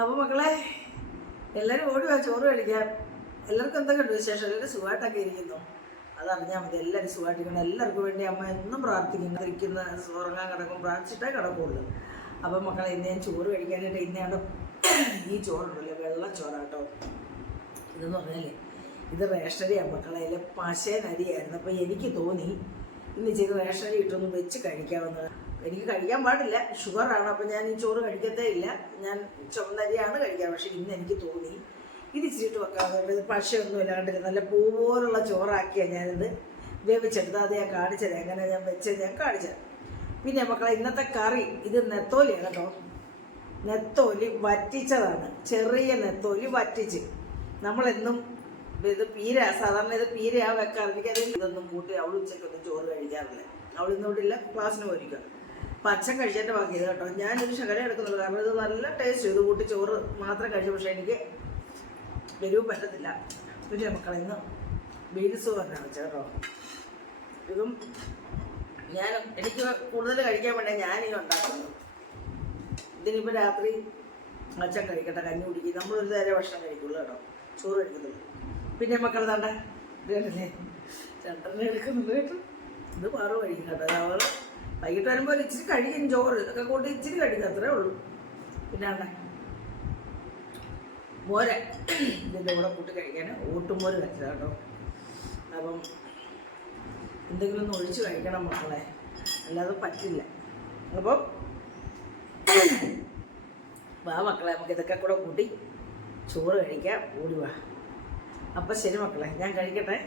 അപ്പോൾ മക്കളെ എല്ലാവരും ഓടുക ചോറ് കഴിക്കാം. എല്ലാവർക്കും എന്തൊക്കെയുണ്ട് വിശേഷം? എല്ലാവരും സുഖമായിട്ടൊക്കെ ഇരിക്കുന്നു. അതറിഞ്ഞാൽ മതി. എല്ലാവരും സുഖമായിട്ടിരിക്കണം. എല്ലാവർക്കും വേണ്ടി അമ്മ എന്നും പ്രാർത്ഥിക്കുന്നു. ഇരിക്കുന്ന ഉറങ്ങാൻ കിടക്കും, പ്രാർത്ഥിച്ചിട്ടേ കിടക്കുള്ളൂ. അപ്പം മക്കളെ ഇന്ന് ഞാൻ ചോറ് കഴിക്കാനായിട്ട് ഇന്നാണ് ഈ ചോറുണ്ടല്ലോ, വെള്ളച്ചോറാട്ടോ. ഇതെന്ന് പറഞ്ഞാലേ ഇത് റേഷനരിയാണ് മക്കളെ. അതിൽ പശേനരിയായിരുന്നു. അപ്പോൾ എനിക്ക് തോന്നി ഇന്ന് ഇച്ചിരി റേഷനരി ഇട്ടൊന്ന് വെച്ച് കഴിക്കാമെന്ന്. എനിക്ക് കഴിക്കാൻ പാടില്ല, ഷുഗറാണ്. അപ്പം ഞാൻ ഈ ചോറ് കഴിക്കത്തേ ഇല്ല. ഞാൻ ചുവന്നരിയാണ് കഴിക്കുക. പക്ഷേ ഇന്ന് എനിക്ക് തോന്നി ഇത് ഇച്ചിരിട്ട് വെക്കാതെ, ഇത് പശയൊന്നും ഇല്ലാണ്ടില്ല നല്ല പൂ പോലുള്ള ചോറാക്കിയാണ് ഞാനിത് വേവിച്ചെടുത്ത്. അത് ഞാൻ കാണിച്ചത് എങ്ങനെ ഞാൻ വെച്ചത് ഞാൻ കാണിച്ചത്. പിന്നെ മക്കളെ ഇന്നത്തെ കറി ഇത് നെത്തോലിയാണ് കേട്ടോ. നെത്തോലി വറ്റിച്ചതാണ്, ചെറിയ നെത്തോലി വറ്റിച്ച്. നമ്മളെന്നും ഇത് പീര, സാധാരണ ഇത് പീരയാണ് വെക്കാറ്. എനിക്കതിൽ ഇതൊന്നും കൂട്ടി അവൾ ഉച്ചയ്ക്കൊന്നും ചോറ് കഴിക്കാറില്ല. അവൾ ഇന്നോട്ടില്ല, ക്ലാസ്സിന് പോയിരിക്കുക. അപ്പം അച്ഛൻ കഴിച്ചിട്ട് ബാക്കിയത് കേട്ടോ. ഞാനൊരു ശകലം എടുക്കുന്നുള്ളൂ, കാരണം ഇത് നല്ല ടേസ്റ്റ്. ഇത് കൂട്ടി ചോറ് മാത്രം കഴിച്ചു, പക്ഷേ എനിക്ക് എരിവ് പറ്റത്തില്ല. പിന്നെ മക്കളെ ഇന്ന് ബീൻസ് പറഞ്ഞാണ് വെച്ചത് കേട്ടോ. ഇതും എനിക്ക് കൂടുതൽ കഴിക്കാൻ വേണ്ടി ഞാനീ ഉണ്ടാക്കുന്നത്. ഇതിനിപ്പോൾ രാത്രി അച്ഛൻ കഴിക്കട്ടെ, കഞ്ഞി കുടിക്കും. നമ്മളൊരു നേരം ഭക്ഷണം കഴിക്കുള്ളൂ കേട്ടോ, ചോറ് കഴിക്കുന്നുള്ളൂ. പിന്നെ മക്കൾ തണ്ട ഇതല്ലേ രണ്ടെണ്ണം എടുക്കുന്നുള്ളൂ കേട്ടോ. ഇത് പാറു കഴിക്കും കേട്ടോ. അവൾ വൈകിട്ട് വരുമ്പോൾ ഇച്ചിരി കഴിക്കും ചോറ്. ഇതൊക്കെ കൂട്ടി ഇച്ചിരി കഴിക്കും, അത്രേ ഉള്ളൂ. പിന്നെ അണ്ട മോര ഇതിൻ്റെ കൂടെ കൂട്ടി കഴിക്കാൻ ഓട്ടുമോര് കഴിച്ചത് കേട്ടോ. അപ്പം എന്തെങ്കിലും ഒന്ന് ഒഴിച്ച് കഴിക്കണം മക്കളെ, അല്ലാതെ പറ്റില്ല. അപ്പം വാ മക്കളെ, നമുക്ക് ഇതൊക്കെ കൂടെ കൂട്ടി ചോറ് കഴിക്കാം. ഓടി വാ. അപ്പം ശരി മക്കളെ, ഞാൻ കഴിക്കട്ടെ.